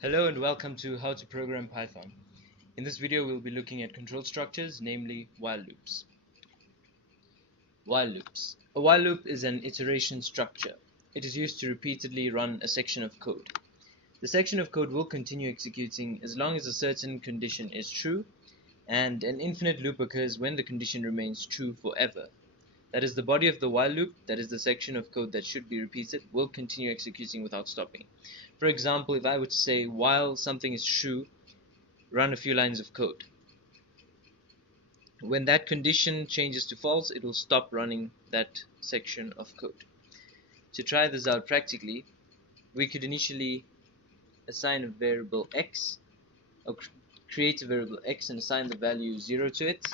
Hello and welcome to How to Program Python. In this video we'll be looking at control structures, namely while loops. While loops. A while loop is an iteration structure. It is used to repeatedly run a section of code. The section of code will continue executing as long as a certain condition is true, and an infinite loop occurs when the condition remains true forever. That is, the body of the while loop, that is the section of code that should be repeated, will continue executing without stopping. For example, if I were to say while something is true, run a few lines of code. When that condition changes to false, it will stop running that section of code. To try this out practically, we could initially assign a variable x, or create a variable x and assign the value 0 to it,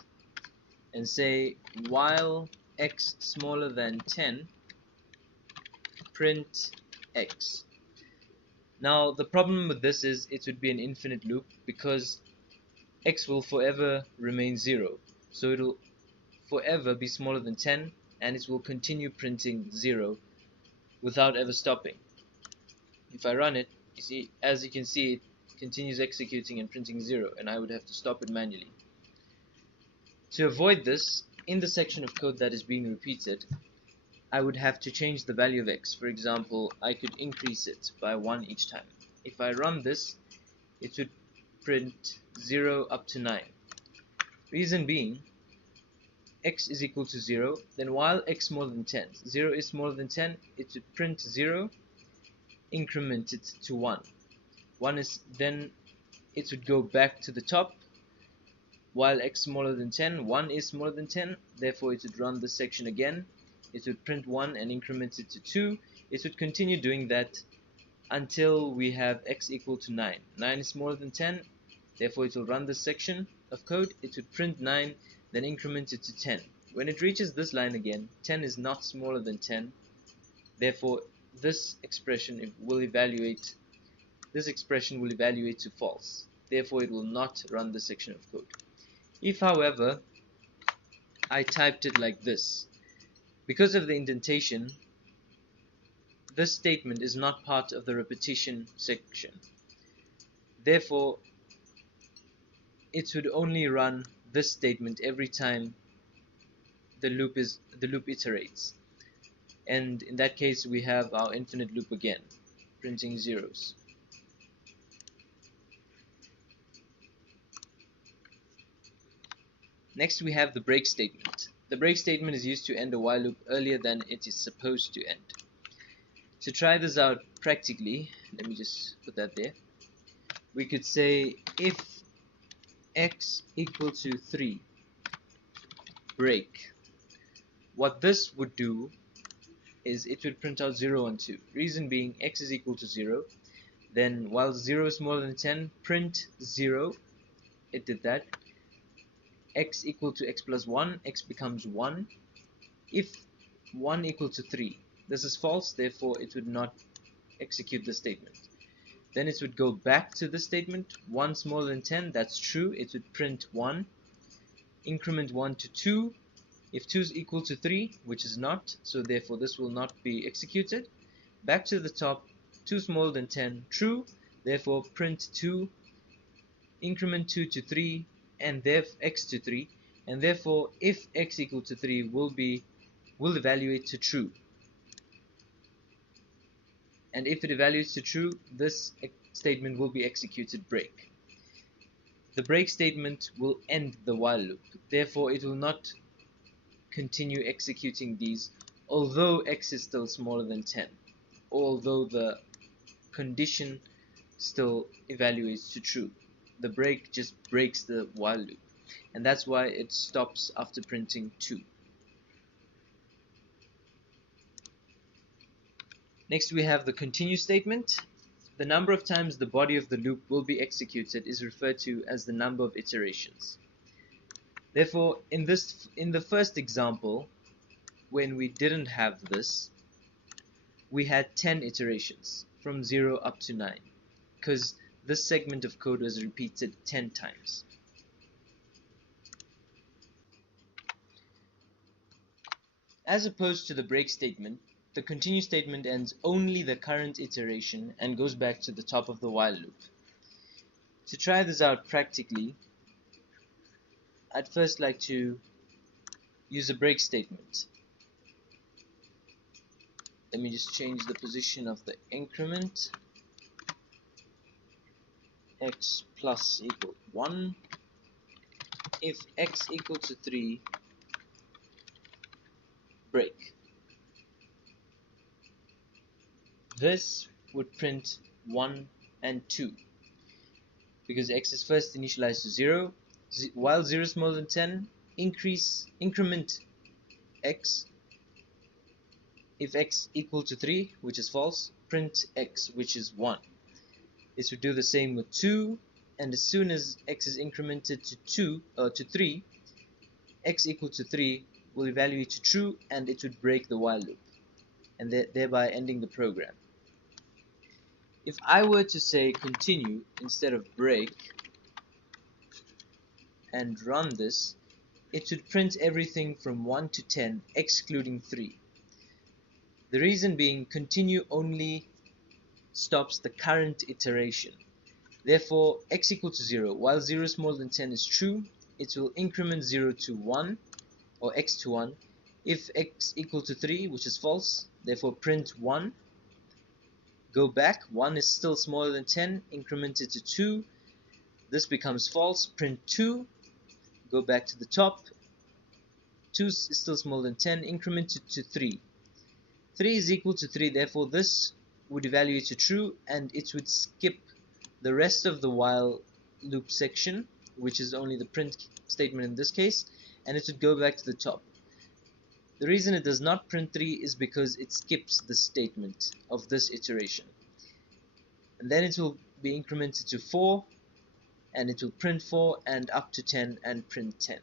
and say while x smaller than 10, print x. Now the problem with this is it would be an infinite loop because x will forever remain 0, so it will forever be smaller than 10, and it will continue printing 0 without ever stopping. If I run it, as you can see, it continues executing and printing 0, and I would have to stop it manually. To avoid this, in the section of code that is being repeated, I would have to change the value of x. For example, I could increase it by 1 each time. If I run this, it would print 0 up to 9. Reason being, x is equal to 0, then while x smaller than 10, 0 is smaller than 10, it would print 0, increment it to 1. 1 is then it would go back to the top. While x smaller than 10, 1 is smaller than 10, therefore it would run this section again. It would print 1 and increment it to 2. It would continue doing that until we have x equal to 9. 9 is smaller than 10, therefore it will run this section of code. It would print 9, then increment it to 10. When it reaches this line again, 10 is not smaller than 10, therefore this expression will evaluate to false. Therefore it will not run this section of code. If, however, I typed it like this, because of the indentation, this statement is not part of the repetition section. Therefore, it would only run this statement every time the loop iterates. And in that case, we have our infinite loop again, printing zeros. Next, we have the break statement. The break statement is used to end a while loop earlier than it is supposed to end. To try this out practically, let me just put that there. We could say if x equal to 3, break. What this would do is it would print out 0 and 2. Reason being, x is equal to 0. Then while 0 is smaller than 10, print 0. It did that. X equal to x plus 1, x becomes 1. If 1 equal to 3, this is false, therefore it would not execute the statement. Then it would go back to the statement, 1 smaller than 10, that's true, it would print 1, increment 1 to 2, if 2 is equal to 3, which is not, so therefore this will not be executed, back to the top, 2 smaller than 10, true, therefore print 2, increment 2 to 3, and x to 3, and therefore if x equal to 3 will evaluate to true. And if it evaluates to true, this statement will be executed break. The break statement will end the while loop, therefore it will not continue executing these although x is still smaller than 10, although the condition still evaluates to true. The break just breaks the while loop, and that's why it stops after printing 2. Next, we have the continue statement. The number of times the body of the loop will be executed is referred to as the number of iterations. Therefore, in the first example, when we didn't have this, we had 10 iterations from 0 up to 9, because this segment of code was repeated 10 times. As opposed to the break statement, the continue statement ends only the current iteration and goes back to the top of the while loop. To try this out practically, I'd first like to use a break statement. Let me just change the position of the increment. X plus equal 1. If x equal to 3, break. This would print 1 and 2 because x is first initialized to 0. While 0 is smaller than 10, increment x. If x equal to 3, which is false, print x, which is 1. This would do the same with 2, and as soon as x is incremented to 3, x equal to 3 will evaluate to true, and it would break the while loop, and thereby ending the program. If I were to say continue instead of break and run this, it would print everything from 1 to 10 excluding 3. The reason being, continue only stops the current iteration. Therefore, x equal to 0, while 0 smaller than 10 is true, it will increment 0 to 1, or x to 1. If x equal to 3, which is false, therefore print 1. Go back, 1 is still smaller than 10, increment it to 2. This becomes false, print 2. Go back to the top, 2 is still smaller than 10, increment it to 3. 3 is equal to 3, therefore this would evaluate to true, and it would skip the rest of the while loop section, which is only the print statement in this case, and it would go back to the top. The reason it does not print 3 is because it skips the statement of this iteration. And then it will be incremented to 4, and it will print 4 and up to 10 and print 10.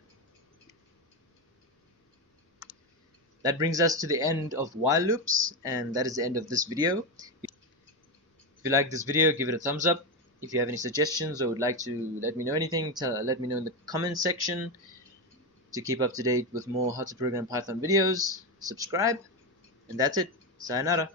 That brings us to the end of while loops, and that is the end of this video. If you like this video, give it a thumbs up. If you have any suggestions or would like to let me know anything, let me know in the comment section. To keep up to date with more how to program Python videos, subscribe, and that's it. Sayonara.